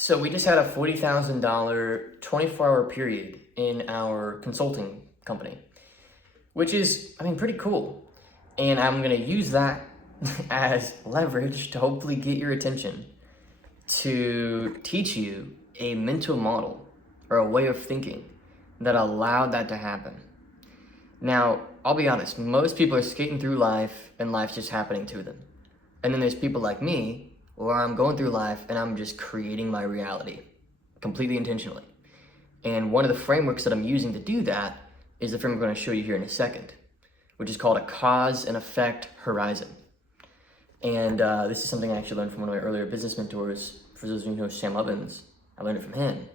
So we just had a $40,000 24-hour period in our consulting company, which is, pretty cool. And I'm gonna use that as leverage to hopefully get your attention to teach you a mental model or a way of thinking that allowed that to happen. Now, I'll be honest, most people are skating through life and life's just happening to them. And then there's people like me where I'm going through life and I'm just creating my reality completely intentionally. And one of the frameworks that I'm using to do that is the framework I'm going to show you here in a second, which is called a cause and effect horizon. And this is something I actually learned from one of my earlier business mentors. For those of you who know Sam Evans, I learned it from him.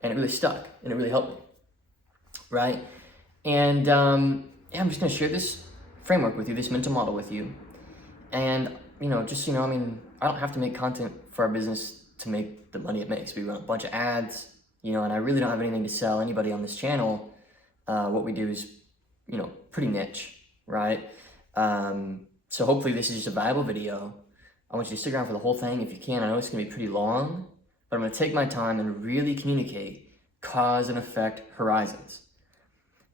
And it really stuck and it really helped me, right? And I'm just going to share this framework with you, this mental model with you. And, I don't have to make content for our business to make the money it makes. We run a bunch of ads, and I really don't have anything to sell anybody on this channel. What we do is, pretty niche, right? So hopefully this is just a viable video. I want you to stick around for the whole thing if you can. I know it's gonna be pretty long, but I'm gonna take my time and really communicate cause and effect horizons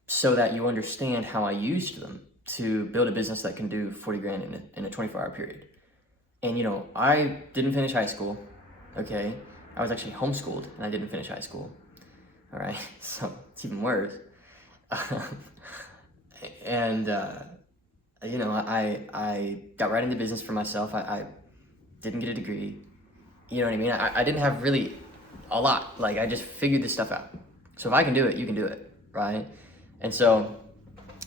so that you understand how I used them to build a business that can do 40 grand in a 24-hour period. And I didn't finish high school, okay? I was actually homeschooled and I didn't finish high school, all right? So it's even worse. I got right into business for myself. I didn't get a degree, you know what I mean? I didn't have really a lot, I just figured this stuff out. So if I can do it, you can do it, right? And so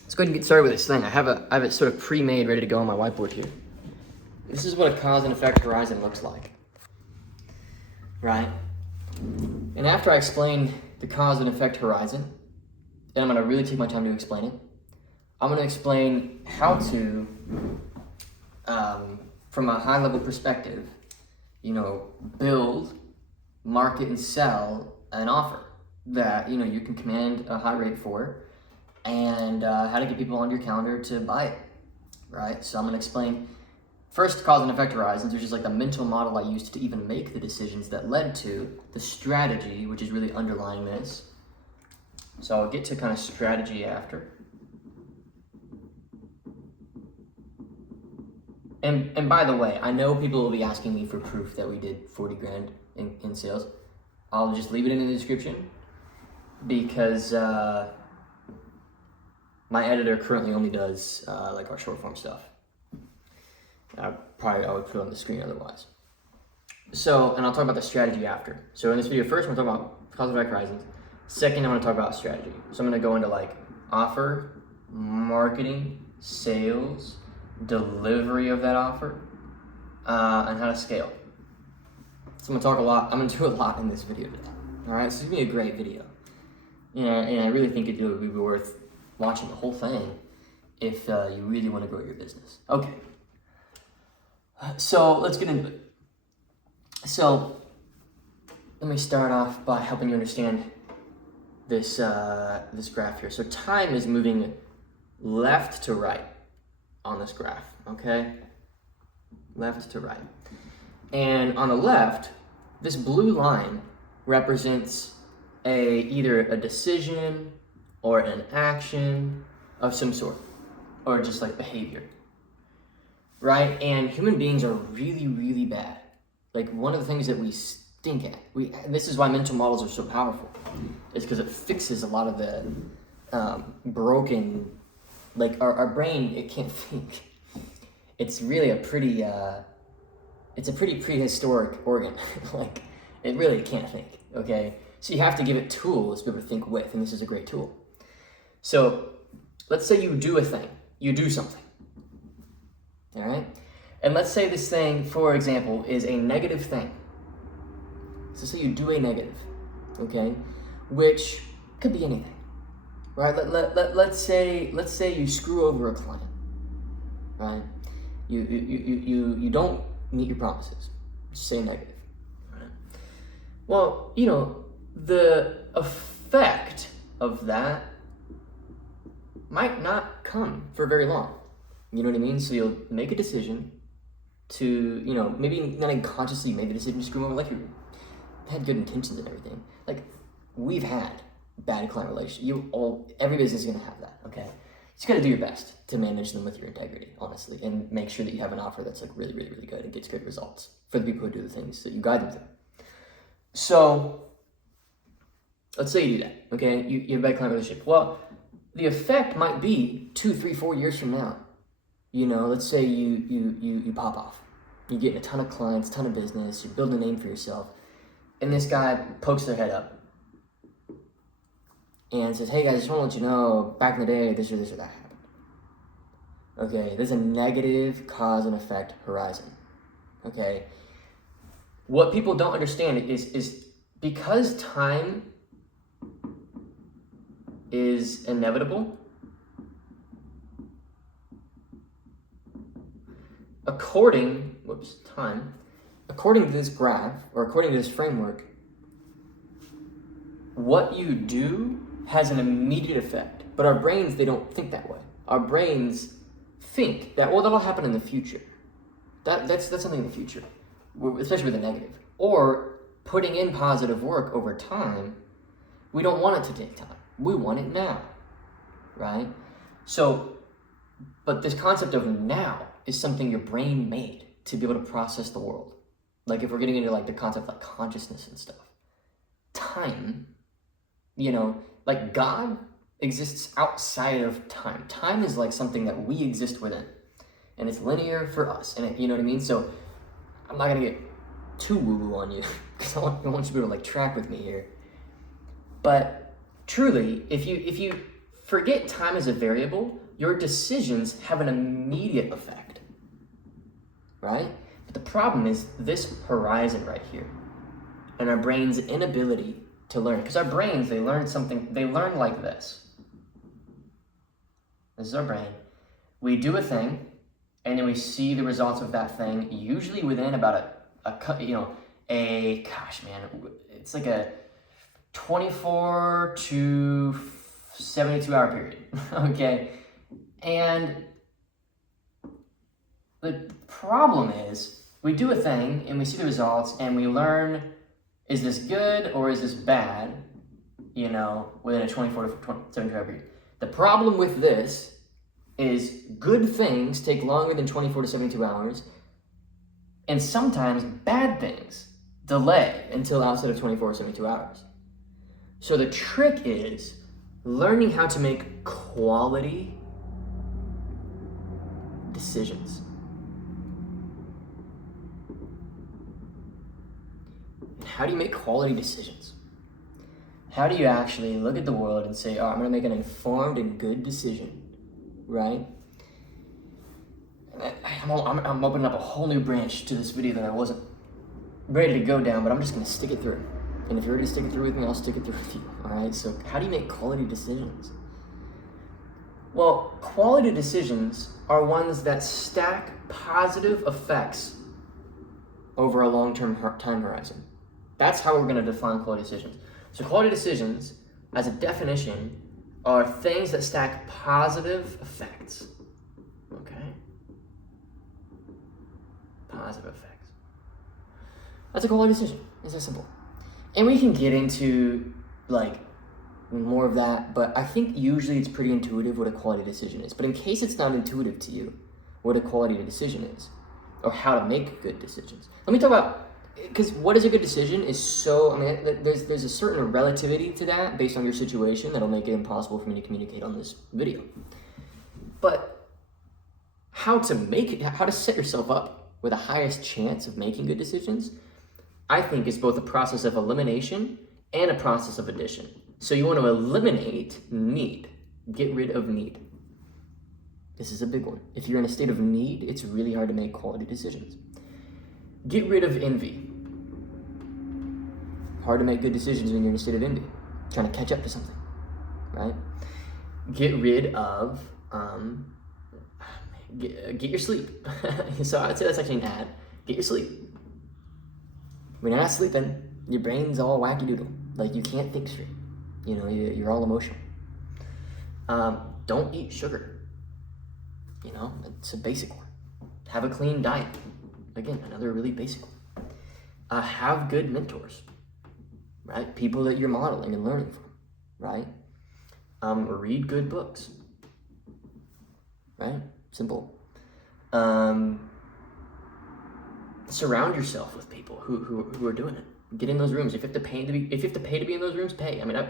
let's go ahead and get started with this thing. I have it sort of pre-made, ready to go on my whiteboard here. This is what a cause and effect horizon looks like, right? And after I explain the cause and effect horizon, and I'm gonna really take my time to explain it, I'm gonna explain how to, from a high level perspective, build, market, and sell an offer that, you can command a high rate for, and how to get people on your calendar to buy it, right? So I'm gonna explain first, cause and effect horizons, which is like the mental model I used to even make the decisions that led to the strategy, which is really underlying this. So I'll get to kind of strategy after. And by the way, I know people will be asking me for proof that we did 40 grand in sales. I'll just leave it in the description because my editor currently only does our short form stuff. I would put it on the screen otherwise. So, and I'll talk about the strategy after. So in this video, first I'm going to talk about cause and effect horizons. Second, I'm going to talk about strategy. So I'm going to go into offer, marketing, sales, delivery of that offer, and how to scale. So I'm going to do a lot in this video today. All right, so it's going to be a great video. And I really think it would be worth watching the whole thing if you really want to grow your business. Okay. So let's get into it. So let me start off by helping you understand this this graph here. So time is moving left to right on this graph, okay? Left to right. And on the left, this blue line represents either a decision or an action of some sort, or just behavior. Right? And human beings are really, really bad. One of the things that we stink at, this is why mental models are so powerful, is because it fixes a lot of the broken, our brain, it can't think. It's really a pretty prehistoric organ. It really can't think, okay? So you have to give it tools to be able to think with, and this is a great tool. So let's say you do a thing, you do something. All right? And let's say this thing, for example, is a negative thing. So say you do a negative, okay? Which could be anything, right? Let's say you screw over a client, right? You don't meet your promises. Just say negative, right? Well, the effect of that might not come for very long. You know what I mean? So you'll make a decision to, maybe not even consciously make a decision to screw them over, had good intentions and everything. Like, we've had bad client relations. Every business is gonna have that, okay? You just gotta do your best to manage them with your integrity, honestly, and make sure that you have an offer that's like really, really, really good and gets good results for the people who do the things that you guide them through. So, let's say you do that, okay? You have a bad client relationship. Well, the effect might be 2, 3, 4 years from now. You know, let's say you pop off. You're getting a ton of clients, ton of business, you're building a name for yourself, and this guy pokes their head up and says, hey guys, I just want to let you know, back in the day, this or that happened. Okay, there's a negative cause and effect horizon. Okay, what people don't understand is because time is inevitable, according to this graph, or according to this framework, what you do has an immediate effect. But our brains, they don't think that way. Our brains think that, well, that'll happen in the future. That's something in the future, especially with a negative. Or putting in positive work over time, we don't want it to take time. We want it now, right? So, but this concept of now is something your brain made to be able to process the world. Like if we're getting into like the concept of like consciousness and stuff. Time, you know, like God exists outside of time. Time is like something that we exist within. And it's linear for us. And you know what I mean? So I'm not gonna get too woo-woo on you because I want you to be able to like track with me here. But truly, if you forget time as a variable, your decisions have an immediate effect, right? But the problem is this horizon right here and our brain's inability to learn. Because our brains, they learn like this. This is our brain. We do a thing, and then we see the results of that thing, usually within about it's like a 24 to 72 hour period, okay? And the problem is, we do a thing, and we see the results, and we learn, is this good or is this bad, you know, within a 24 to 72 hour period. The problem with this is good things take longer than 24 to 72 hours, and sometimes bad things delay until outside of 24 or 72 hours. So the trick is learning how to make quality decisions. How do you make quality decisions? How do you actually look at the world and say, oh, I'm going to make an informed and good decision, right? I'm opening up a whole new branch to this video that I wasn't ready to go down, but I'm just going to stick it through. And if you're ready to stick it through with me, I'll stick it through with you, all right? So how do you make quality decisions? Well, quality decisions are ones that stack positive effects over a long-term time horizon. That's how we're going to define quality decisions. So quality decisions, as a definition, are things that stack positive effects. Okay? Positive effects. That's a quality decision. It's that simple. And we can get into like more of that, but I think usually it's pretty intuitive what a quality decision is. But in case it's not intuitive to you, what a quality decision is, or how to make good decisions. Let me talk about, because what is a good decision is so, I mean, there's a certain relativity to that based on your situation that'll make it impossible for me to communicate on this video. But how to set yourself up with the highest chance of making good decisions, I think is both a process of elimination and a process of addition. So you want to eliminate need, get rid of need. This is a big one. If you're in a state of need, it's really hard to make quality decisions. Get rid of envy. Hard to make good decisions when you're in a state of envy, trying to catch up to something, right? Get rid of, get your sleep. So I'd say that's actually an ad. Get your sleep. When you're not sleeping, your brain's all wacky doodle. Like you can't think straight. You know, you're all emotional. Don't eat sugar. You know, it's a basic one. Have a clean diet. Again, another really basic one. Have good mentors. right? People that you're modeling and learning from, right? Read good books, right? Simple. Surround yourself with people who are doing it. Get in those rooms. If you have to pay to be in those rooms, pay. I mean, I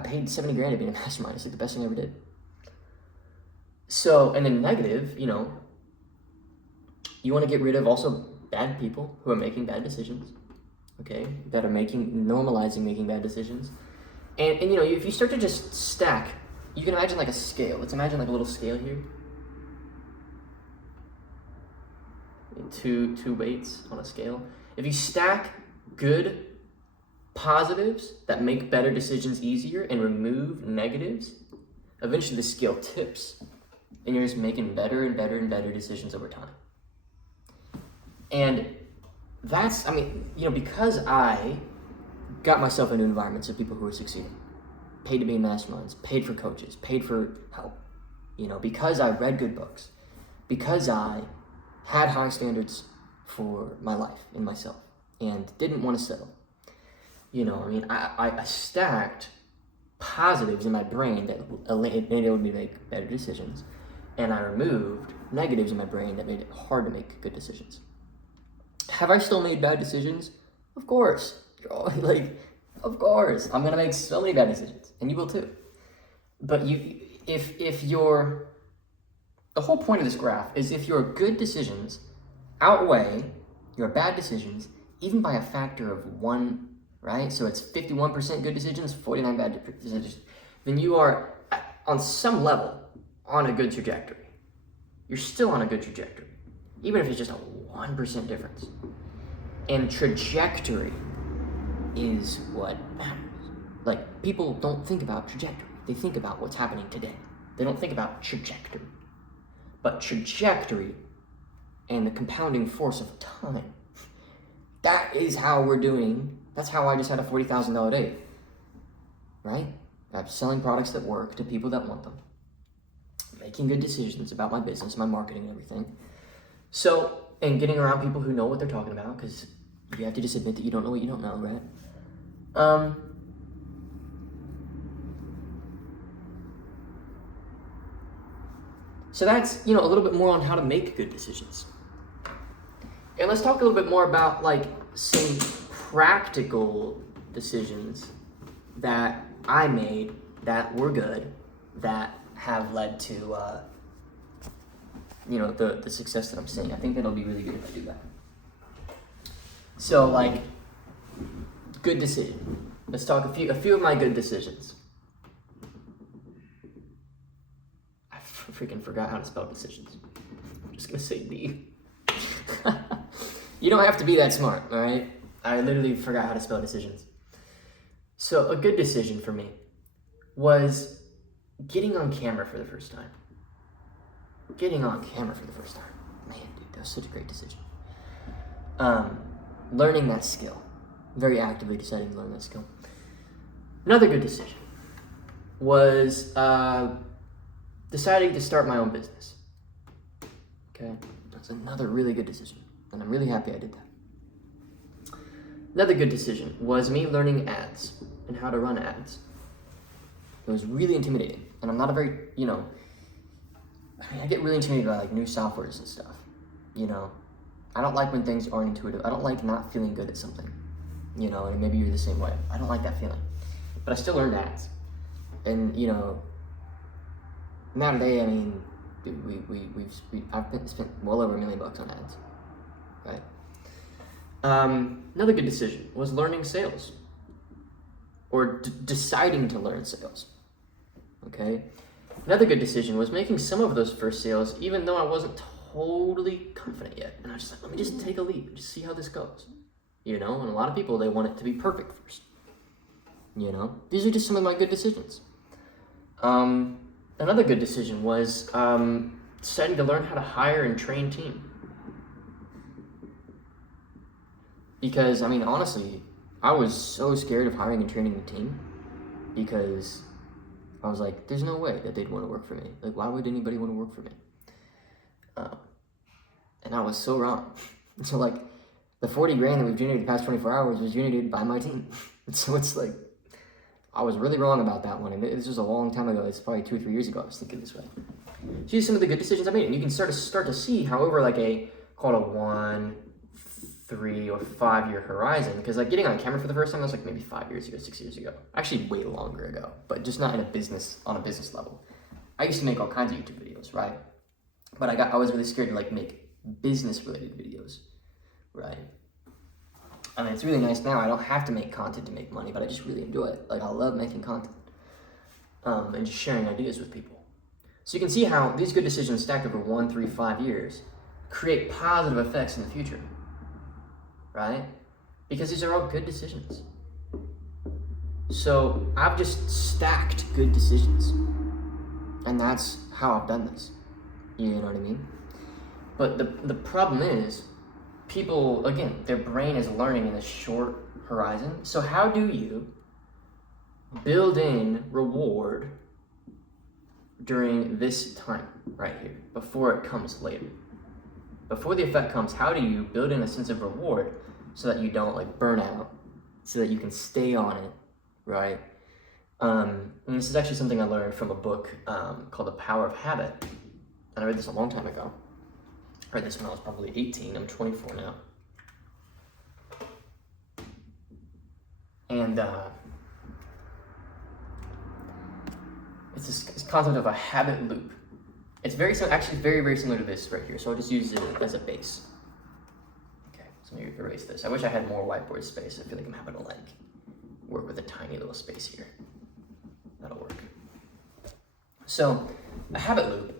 paid 70 grand to be in a mastermind. It's like the best thing I ever did. So, and then negative, you know, you want to get rid of also bad people who are making bad decisions, okay? That are normalizing making bad decisions. And you know, if you start to just stack, you can imagine like a scale. Let's imagine like a little scale here. Two weights on a scale. If you stack good positives that make better decisions easier and remove negatives, eventually the scale tips and you're just making better and better and better decisions over time. And that's, I mean, you know, because I got myself into environments of people who are succeeding, paid to be in masterminds, paid for coaches, paid for help, you know, because I read good books, because I had high standards for my life and myself and didn't want to settle. You know, I mean, I stacked positives in my brain that enabled me to make better decisions, and I removed negatives in my brain that made it hard to make good decisions. Have I still made bad decisions? Of course. Of course. I'm gonna make so many bad decisions, and you will too. But if your the whole point of this graph is if your good decisions outweigh your bad decisions, even by a factor of 1, right? So it's 51% good decisions, 49 bad decisions. Then you are, on some level, on a good trajectory. You're still on a good trajectory, even if it's just a 1% difference. And trajectory is what matters. Like, people don't think about trajectory. They think about what's happening today. They don't think about trajectory. But trajectory and the compounding force of time, that is how we're doing. That's how I just had a $40,000 day, right? I'm selling products that work to people that want them, making good decisions about my business, my marketing, and everything. So, and getting around people who know what they're talking about, because you have to just admit that you don't know what you don't know, right? So that's, you know, a little bit more on how to make good decisions. And let's talk a little bit more about like some practical decisions that I made that were good, that have led to, you know, the success that I'm seeing. I think that'll be really good if I do that. So like, good decision. Let's talk a few of my good decisions. I freaking forgot how to spell decisions. I'm just gonna say D. You don't have to be that smart, all right? I literally forgot how to spell decisions. So a good decision for me was getting on camera for the first time. Getting on camera for the first time. Man, dude, that was such a great decision. Learning that skill. Very actively deciding to learn that skill. Another good decision was deciding to start my own business. Okay, that's another really good decision, and I'm really happy I did that. Another good decision was me learning ads and how to run ads. It was really intimidating, and I'm not a very, you know, I get really intimidated by like new softwares and stuff, you know. I don't like when things aren't intuitive. I don't like not feeling good at something, you know, and maybe you're the same way. I don't like that feeling, but I still learned ads. And, you know, nowadays, I mean, I've spent well over $1 million on ads, right? Another good decision was learning sales, or deciding to learn sales, okay? Another good decision was making some of those first sales, even though I wasn't totally confident yet. And I was just like, let me just take a leap and just see how this goes, you know? And a lot of people, they want it to be perfect first, you know? These are just some of my good decisions. Another good decision was deciding to learn how to hire and train team. Because, I mean, honestly, I was so scared of hiring and training a team because I was like, there's no way that they'd want to work for me. Like, why would anybody want to work for me? And I was so wrong. So, like, The 40 grand that we've generated the past 24 hours was generated by my team. So it's like, I was really wrong about that one. And this was a long time ago. It's probably 2 or 3 years ago I was thinking this way. So here's some of the good decisions I made. And you can start to see how over like called a 1, 3, or 5 year horizon, because like getting on camera for the first time, that was like maybe 5 years ago, 6 years ago. Actually way longer ago, but just not on a business level. I used to make all kinds of YouTube videos, right? But I was really scared to like make business related videos, right? I mean, it's really nice now. I don't have to make content to make money, but I just really enjoy it. Like, I love making content and just sharing ideas with people. So you can see how these good decisions stacked over 1, 3, 5 years create positive effects in the future, right? Because these are all good decisions. So I've just stacked good decisions, and that's how I've done this. You know what I mean? But the problem is, people, again, their brain is learning in a short horizon. So how do you build in reward during this time right here, before it comes later? Before the effect comes, how do you build in a sense of reward so that you don't like burn out, so that you can stay on it, right? And this is actually something I learned from a book called The Power of Habit. And I read this a long time ago. I read this when I was probably 18. I'm 24 now. And it's this concept of a habit loop. It's actually very, very similar to this right here. So I'll just use it as a base. Okay, so maybe erase this. I wish I had more whiteboard space. I feel like I'm having to like work with a tiny little space here. That'll work. So a habit loop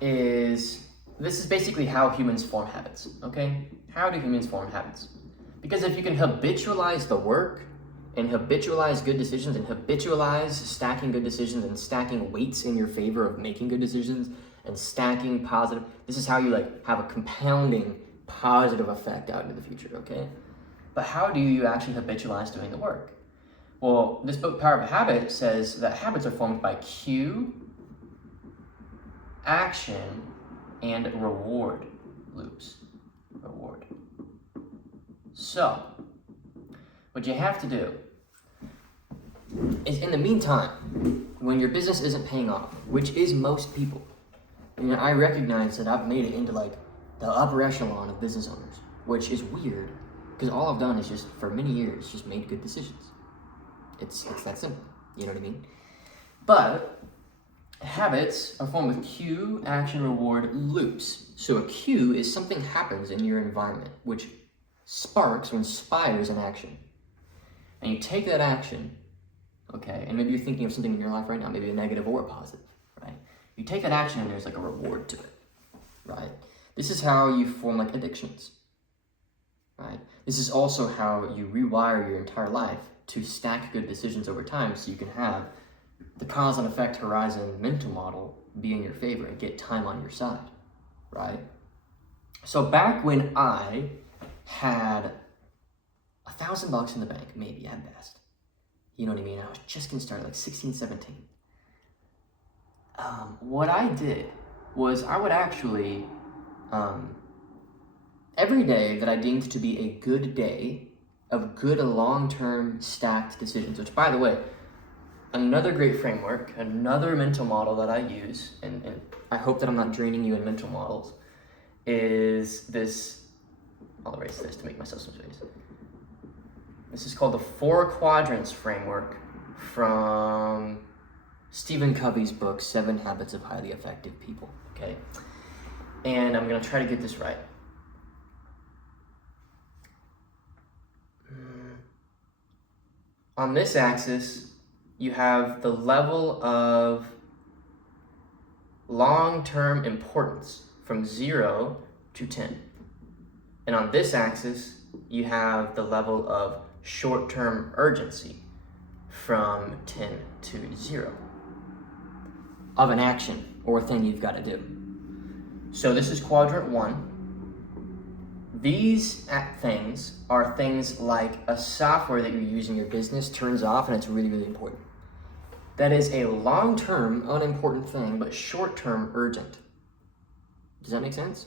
this is basically how humans form habits, okay? How do humans form habits? Because if you can habitualize the work and habitualize good decisions and habitualize stacking good decisions and stacking weights in your favor of making good decisions and stacking positive, this is how you like have a compounding positive effect out into the future, okay? But how do you actually habitualize doing the work? Well, this book, Power of Habit, says that habits are formed by cue, action, and reward loops. Reward. So, what you have to do is, in the meantime, when your business isn't paying off, which is most people, and I recognize that I've made it into like the upper echelon of business owners, which is weird, because all I've done is just, for many years, just made good decisions. It's that simple, you know what I mean? But habits are formed with cue, action, reward loops. So a cue is something happens in your environment, which sparks or inspires an action. And you take that action, okay, and maybe you're thinking of something in your life right now, maybe a negative or a positive, right? You take that action and there's like a reward to it, right? This is how you form like addictions, right? This is also how you rewire your entire life to stack good decisions over time, so you can have the cause and effect horizon mental model be in your favor and get time on your side, right? So back when I had $1,000 in the bank, maybe at best, you know what I mean? I was just getting started, like 16, 17. What I did was I would actually, every day that I deemed to be a good day of good long-term stacked decisions, which, by the way, another great framework, another mental model that I use, and I hope that I'm not draining you in mental models, is this. I'll erase this to make myself some space. This is called the 4 quadrants framework from Stephen Covey's book, 7 Habits of Highly Effective People, okay? And I'm gonna try to get this right. On this axis, you have the level of long-term importance from 0 to 10. And on this axis, you have the level of short-term urgency from 10 to 0 of an action or thing you've got to do. So this is quadrant 1. These things are things like a software that you use in your business turns off and it's really, really important. That is a long-term, unimportant thing, but short-term urgent. Does that make sense?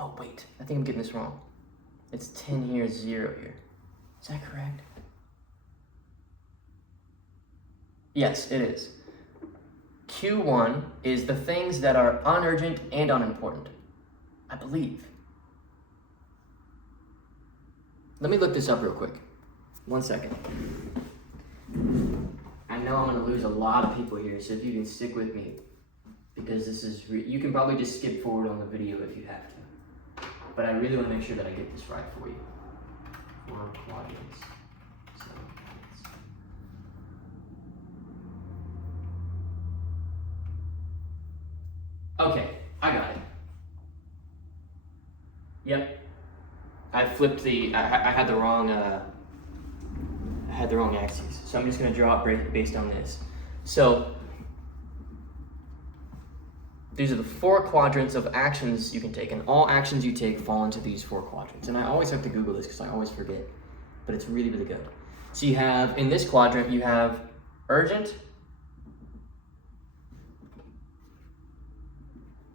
Oh, wait, I think I'm getting this wrong. It's 10 here, 0 here. Is that correct? Yes, it is. Q1 is the things that are unurgent and unimportant, I believe. Let me look this up real quick. 1 second. I know I'm going to lose a lot of people here, so if you can stick with me, because this is, you can probably just skip forward on the video if you have to. But I really want to make sure that I get this right for you. 4 quadrants. So, okay, I got it. Yep. I flipped the, I had the wrong, axes. So I'm just gonna draw it based on this. So, these are the 4 quadrants of actions you can take, and all actions you take fall into these 4 quadrants. And I always have to Google this because I always forget, but it's really, really good. So you have, in this quadrant, you have urgent,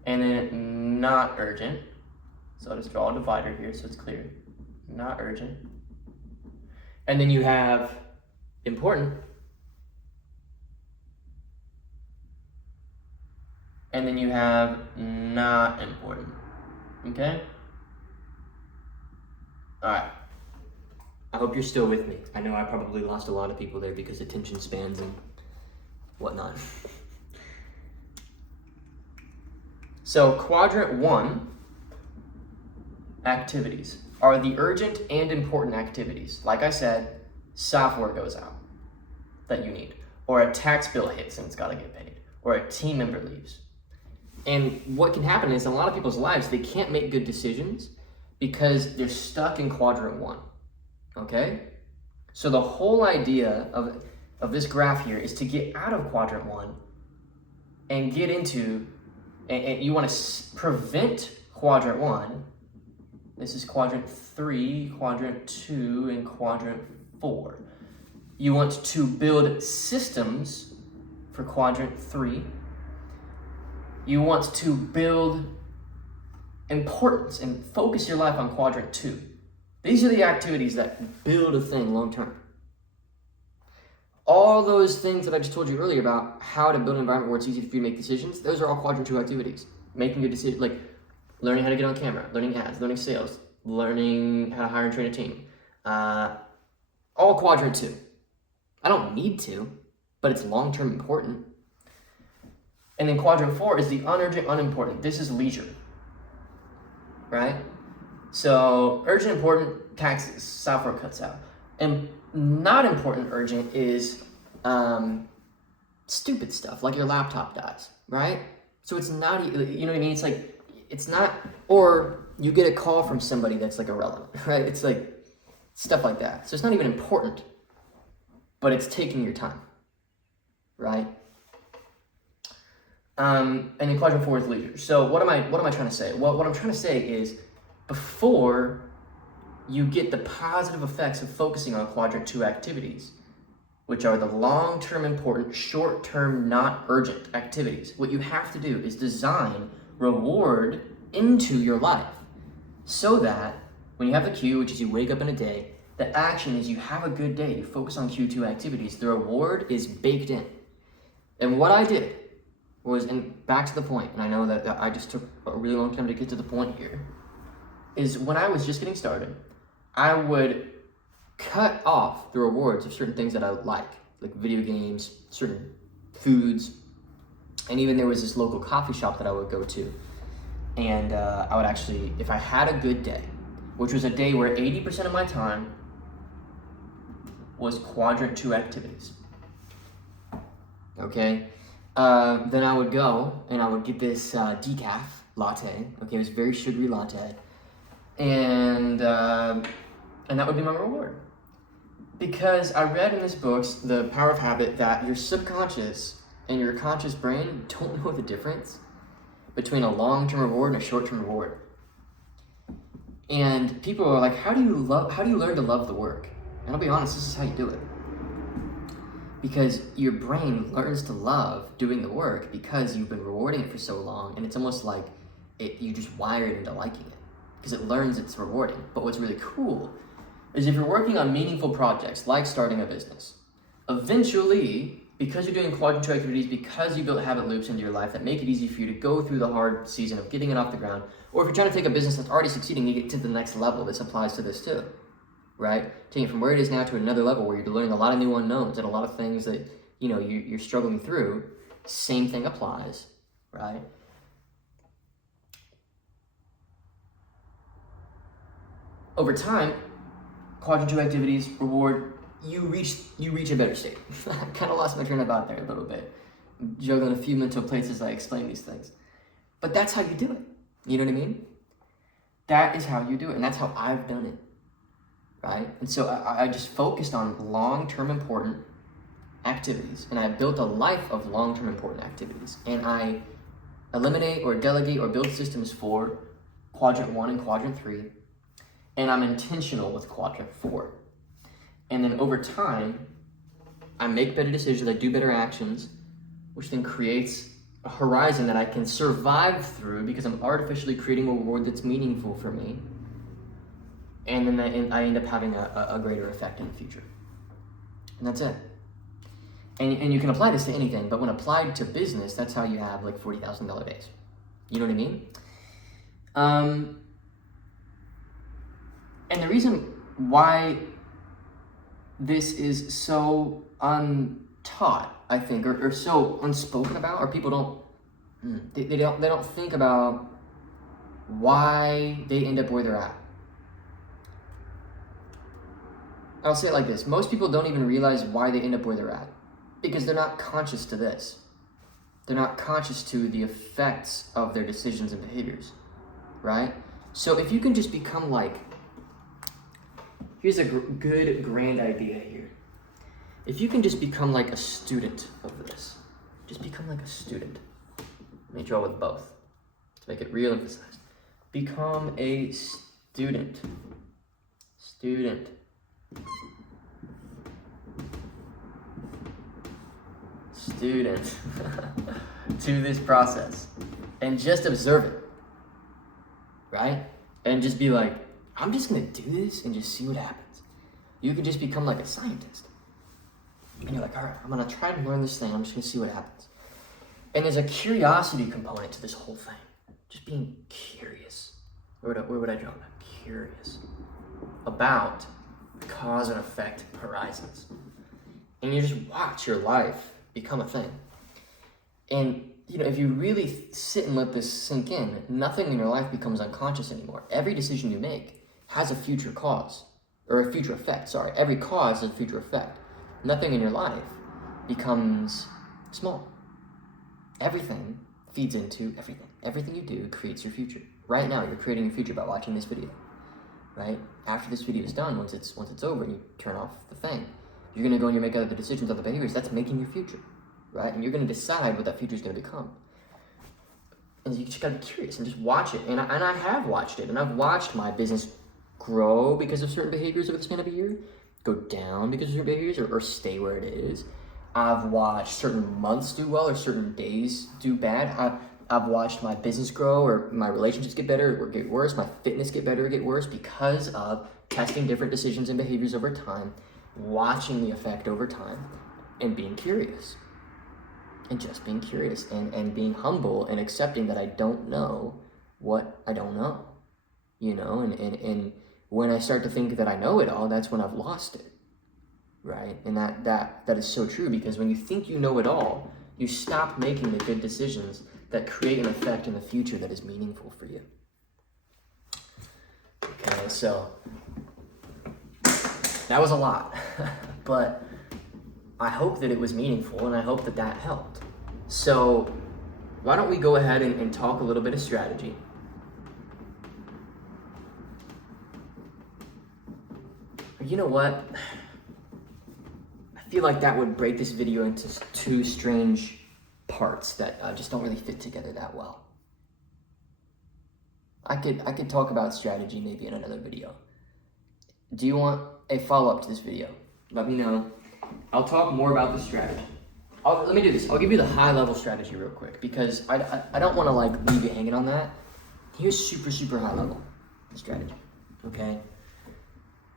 and then not urgent. So I'll just draw a divider here so it's clear. Not urgent. And then you have important. And then you have not important. Okay? Alright. I hope you're still with me. I know I probably lost a lot of people there because attention spans and whatnot. So quadrant 1 activities are the urgent and important activities. Like I said, software goes out that you need, or a tax bill hits and it's got to get paid, or a team member leaves. And what can happen is in a lot of people's lives, they can't make good decisions because they're stuck in quadrant 1. Okay? So the whole idea of this graph here is to get out of quadrant 1 and get into, and you want to prevent quadrant 1. This is quadrant 3, quadrant 2, and quadrant 4. You want to build systems for quadrant 3. You want to build importance and focus your life on quadrant 2. These are the activities that build a thing long term. All those things that I just told you earlier about how to build an environment where it's easy for you to make decisions, those are all quadrant 2 activities. Making a decision, like learning how to get on camera, learning ads, learning sales, learning how to hire and train a team. All quadrant 2. I don't need to, but it's long-term important. And then quadrant 4 is the unurgent, unimportant. This is leisure, right? So urgent, important, taxes, software cuts out. And not important, urgent is stupid stuff, like your laptop dies, right? So it's not, you know what I mean? It's like, it's not, or you get a call from somebody that's like irrelevant, right? It's like stuff like that. So it's not even important, but it's taking your time, right? And then quadrant 4 is leisure. So what am I trying to say? Well, what I'm trying to say is before you get the positive effects of focusing on quadrant 2 activities, which are the long-term important, short-term not urgent activities, what you have to do is design reward into your life so that when you have the Q, which is you wake up in a day, the action is you have a good day, you focus on Q2 activities, the reward is baked in. And what I did was, and back to the point, and I know that I just took a really long time to get to the point here, is when I was just getting started, I would cut off the rewards of certain things that I would like video games, certain foods, and even there was this local coffee shop that I would go to. And I would actually, if I had a good day, which was a day where 80% of my time was quadrant 2 activities, okay? Then I would go and I would get this decaf latte, okay? It was a very sugary latte. And that would be my reward. Because I read in this book, The Power of Habit, that your subconscious and your conscious brain don't know the difference between a long-term reward and a short-term reward. And people are like, how do you learn to love the work? And I'll be honest, this is how you do it. Because your brain learns to love doing the work because you've been rewarding it for so long, and it's almost like you just wired into liking it. because it learns it's rewarding. But what's really cool is if you're working on meaningful projects like starting a business, eventually, because you're doing quadrant 2 activities, because you build habit loops into your life that make it easy for you to go through the hard season of getting it off the ground, or if you're trying to take a business that's already succeeding, you get to the next level. This applies to this too, right? Taking it from where it is now to another level where you're learning a lot of new unknowns and a lot of things that, you know, you're struggling through. Same thing applies, right? Over time, quadrant 2 activities reward, you reach a better state. I kind of lost my train of thought there a little bit, juggling a few mental plates as I explain these things. But that's how you do it. You know what I mean? That is how you do it, and that's how I've done it, right? And so I just focused on long-term important activities, and I built a life of long-term important activities, and I eliminate or delegate or build systems for quadrant 1 and quadrant 3, and I'm intentional with quadrant 4. And then over time, I make better decisions, I do better actions, which then creates a horizon that I can survive through because I'm artificially creating a reward that's meaningful for me. And then I end up having a greater effect in the future. And that's it. And you can apply this to anything, but when applied to business, that's how you have like $40,000 days. You know what I mean? And the reason why this is so untaught, I think, or so unspoken about, or people don't, they don't think about why they end up where they're at. I'll say it like this. Most people don't even realize why they end up where they're at because they're not conscious to this. They're not conscious to the effects of their decisions and behaviors, right? So if you can just become like, here's a good grand idea here. If you can just become like a student of this, just become like a student. Let me draw with both to make it real emphasized. Become a student. Student. Student to this process and just observe it, right? And just be like, I'm just gonna do this and just see what happens. You could just become like a scientist. And you're like, all right, I'm gonna try to learn this thing. I'm just gonna see what happens. And there's a curiosity component to this whole thing. Just being curious. Where would I draw that? Curious about cause and effect horizons. And you just watch your life become a thing. And you know, if you really sit and let this sink in, nothing in your life becomes unconscious anymore. Every decision you make has a future cause, or a future effect, sorry. Every cause has a future effect. Nothing in your life becomes small. Everything feeds into everything. Everything you do creates your future. Right now, you're creating your future by watching this video, right? After this video is done, once it's over, and you turn off the thing, you're gonna go and you make other decisions, other behaviors. That's making your future, right? And you're gonna decide what that future is gonna become. And you just gotta be curious and just watch it. And I have watched it, and I've watched my business grow because of certain behaviors over the span of a year, go down because of certain behaviors, or stay where it is. I've watched certain months do well or certain days do bad. I've watched my business grow or my relationships get better or get worse, my fitness get better or get worse because of testing different decisions and behaviors over time, watching the effect over time, and being curious. And just being curious and being humble and accepting that I don't know what I don't know. You know, and when I start to think that I know it all, that's when I've lost it. Right? And that is so true, because when you think you know it all, you stop making the good decisions that create an effect in the future that is meaningful for you. Okay, so that was a lot, but I hope that it was meaningful, and I hope that that helped. So why don't we go ahead and talk a little bit of strategy. You know what? I feel like that would break this video into two strange parts that just don't really fit together that well. I could talk about strategy maybe in another video. Do you want a follow-up to this video? Let me know. I'll talk more about the strategy. Let me do this. I'll give you the high-level strategy real quick, because I don't want to like leave you hanging on that. Here's super high level. strategy, okay?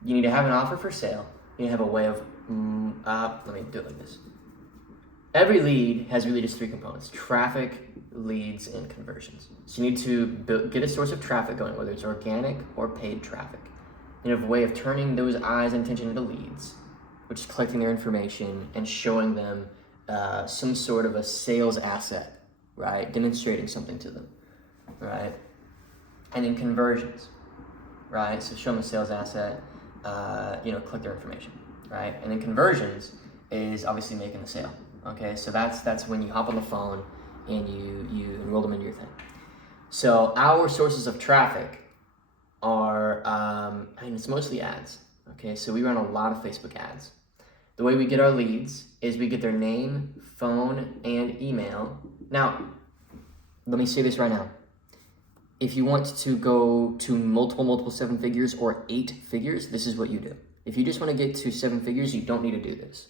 You need to have an offer for sale. You need to have a way of, let me do it like this. Every lead has really just three components: traffic, leads, and conversions. So you need to get a source of traffic going, whether it's organic or paid traffic. You have a way of turning those eyes and attention into leads, which is collecting their information and showing them some sort of a sales asset, right? Demonstrating something to them, right? And then conversions, right? So show them a sales asset, collect their information, right? And then conversions is obviously making the sale, okay? So that's when you hop on the phone and you enroll them into your thing. So our sources of traffic are, it's mostly ads, okay? So we run a lot of Facebook ads. The way we get our leads is we get their name, phone, and email. Now, let me say this right now. If you want to go to multiple 7 figures or 8 figures, this is what you do. If you just want to get to 7 figures, you don't need to do this.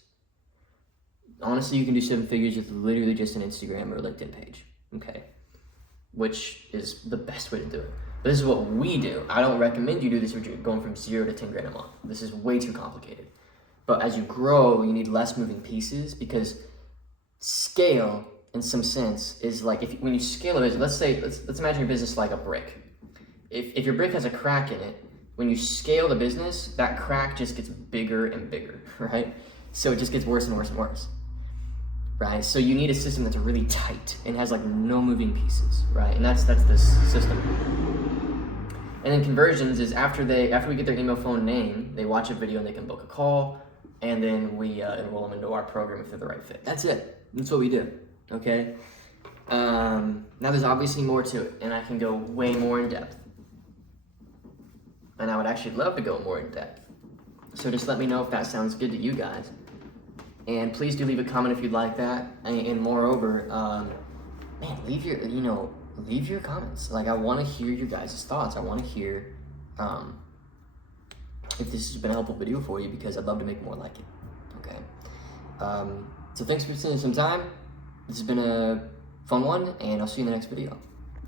Honestly, you can do 7 figures with literally just an Instagram or LinkedIn page, okay? Which is the best way to do it. But this is what we do. I don't recommend you do this if you're going from 0 to 10 grand a month. This is way too complicated. But as you grow, you need less moving pieces, because scale, in some sense, is like when you scale a business. Let's imagine your business like a brick. If your brick has a crack in it, when you scale the business, that crack just gets bigger and bigger, right? So it just gets worse and worse and worse, right? So you need a system that's really tight and has like no moving pieces, right? And that's this system. And then conversions is after we get their email, phone, name, they watch a video and they can book a call, and then we enroll them into our program if they're the right fit. That's it. That's what we do, okay? Now there's obviously more to it, and I can go way more in depth. And I would actually love to go more in depth. So just let me know if that sounds good to you guys. And please do leave a comment if you'd like that. And moreover, leave your comments. Like, I want to hear your guys' thoughts. I want to hear if this has been a helpful video for you, because I'd love to make more like it, okay? So thanks for spending some time. This has been a fun one, and I'll see you in the next video.